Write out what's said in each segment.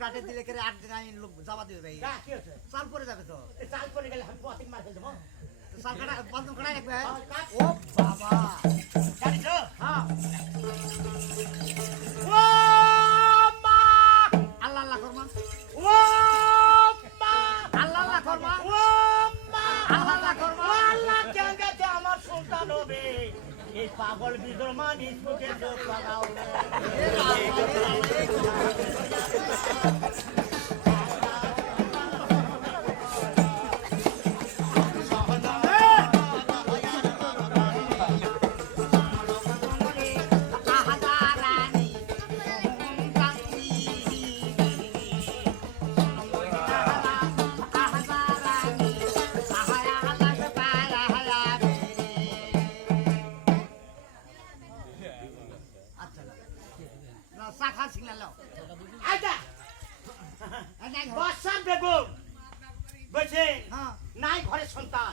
কাটে দিলে করে 8 দিন আমি লোক জমা দিবে ভাই কি হচ্ছে চাল পড়ে যাবে তো চাল পড়ে গেলে আমি পথিক মার ফেল দেব চাল কাটা বন্ধ করা রাখবে ও বাবা জানিছো হ্যাঁ ও মা আল্লাহ আল্লাহ করমা ও মা আল্লাহ আল্লাহ করমা ও মা আল্লাহ আল্লাহ করমা আল্লাহ জানতে আমার সন্তান হবে এই পাগল বিদর মানিস মুখে চোখ লাগাও নাই ঘরে সন্তান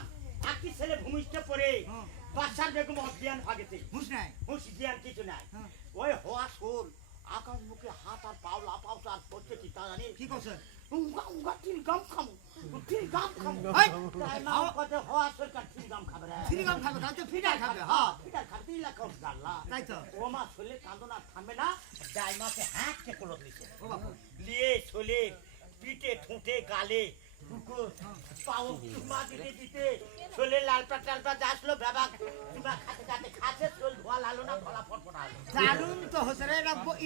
একটি ছেলে ভূমিষ্ঠ পড়ে বাদশার বেগম অজ্ঞান ভাগেছে হুঁশ নাই হুঁশ জ্ঞান কিছু নাই ওই হওয়া শোল আকাশ মুখে হাত আর পাও লাপাও আর পড়ছে কি তা জানি কি করছে উঙ্গা উঙ্গা তিন গাম খামু তিন গাম খামু তাই না কথা হওয়া সরকার তিন গাম খাবে রে তিন গাম খাবে তাই তো ফিডার খাবে হ্যাঁ ফিডার খাবে 3 লাখ গাল্লা তাই তো ও মা ছেলে কান্দনা থামবে না ডাই মাসে হাত কে কলক নিছে ও বাবা লিয়ে ছোলে পিঠে ঠুঁটে গালে বুকু পাও চুমা দিতে দিতে ছোলে লালপা টালপা আসলো বাবা চুমা খাতে খাতে খাতে চোল ধোয়া লালো না ফলা ফটফট আলো দারুণ তো হচ্ছে রে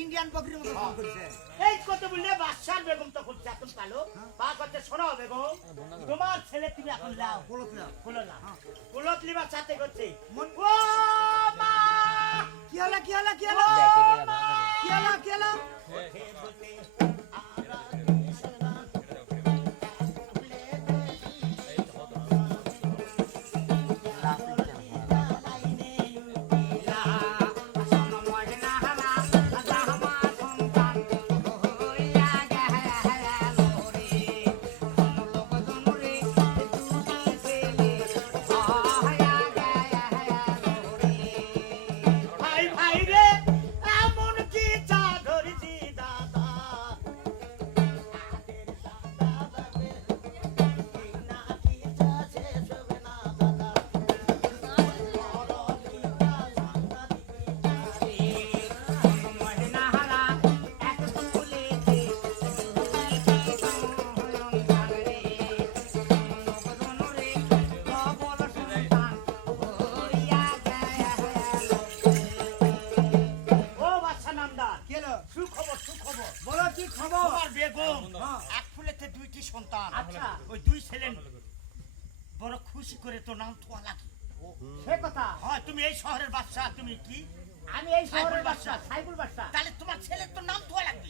ইন্ডিয়ান বকরির মতো ফোন করছে এই কত বললে বাদশার বেগম তখন চাতুন কালো পা করতে শোনো বেগম তোমার ছেলে তুমি এখন লাও কুলত লিবা সাথে করছে ও মা কি হলো কি হলো কি হলো কি হলো কি হলো বড় খুশি করে তো নাম থোয়া লাগে সে কথা হয় তুমি এই শহরের বাদশা তুমি কি আমি এই শহরের বাদশা সাইফুল বাদশা তাহলে তোমার ছেলের তো নাম থোয়া লাগবে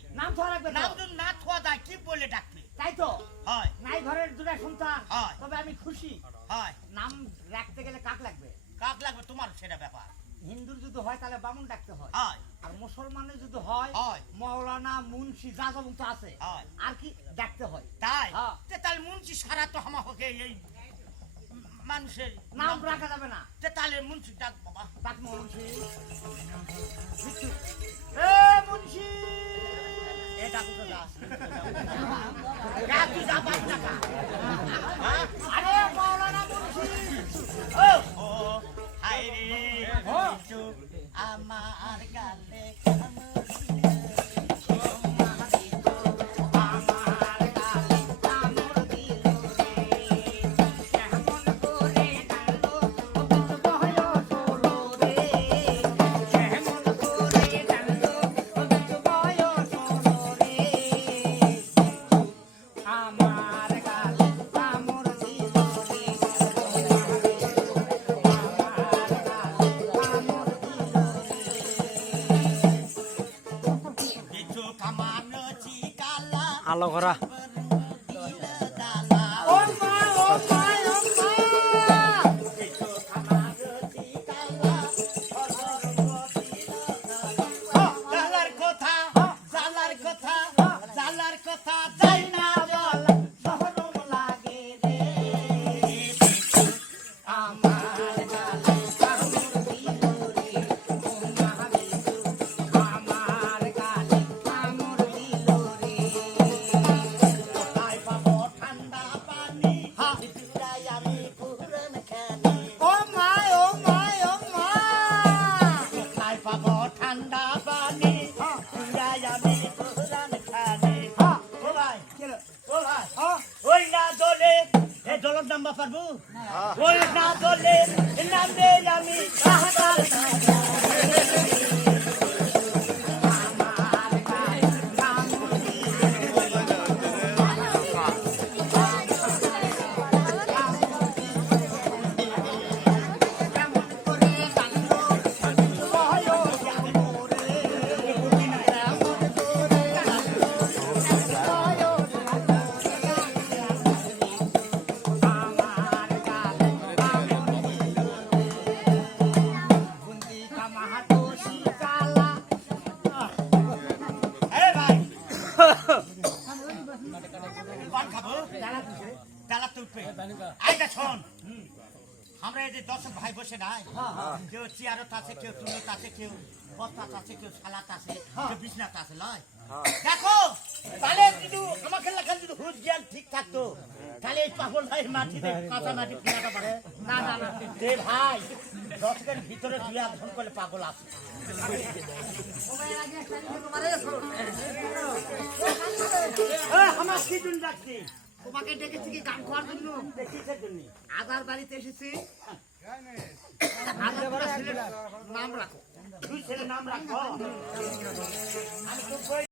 নাম যদি না থোয়া যায় কি বলে ডাকবে তাই তো হয় নাই ঘরের দুটা সন্তান তবে আমি খুশি হয় নাম রাখতে গেলে কাক লাগবে তোমার সেটা ব্যাপার হিন্দুর যদি হয় তাহলে বামুন ডাকতে হয় আর মুসলমানের যদি হয় মাওলানা মুন্সি যা যা আছে আর কি ডাকতে হয় তাই তাহলে মুন্সি সারা তো আমার হোক এই মানুষের নাম রাখা যাবে না তাহলে মুন্সি ডাক বাবা ডাক মুন্সি এ মুন্সি এ ডাকু তো যা তুই যা বাদ না আরে মাওলানা মুন্সি ও হায় রে আমার গালে আলো করা ঠান্ডা পানি পুরাই আমি কোরআন খানি ও ভাই ও ভাই ওই না দলে এ দলের নাম্বার পারবো ওই না দলে নামবে আমি কাহাতার আমরা এই যে 10 ভাই বসে নাই কেউ চেয়ারত আছে কেউ তুলত আছে কেউ বস্তাত আছে কেউ সালাত আছে কেউ বিছনাত আছে লয় দেখো তাহলে যদি আমাকে লেখা যদি হুঁশ জ্ঞান ঠিক থাকতো তাহলে এই পাগল ভাই মাটিতে কাঁচা মাটি ফেলাতে পারে না না না রে ভাই দশকের ভিতরে দুই আধন করলে পাগল আছে আমার কি জন্য ডাকছি তোমাকে ডেকেছি কি গান খাওয়ার জন্য কিসের জন্য আদার বাড়িতে এসেছি নাম রাখো দুই ছেলে নাম রাখো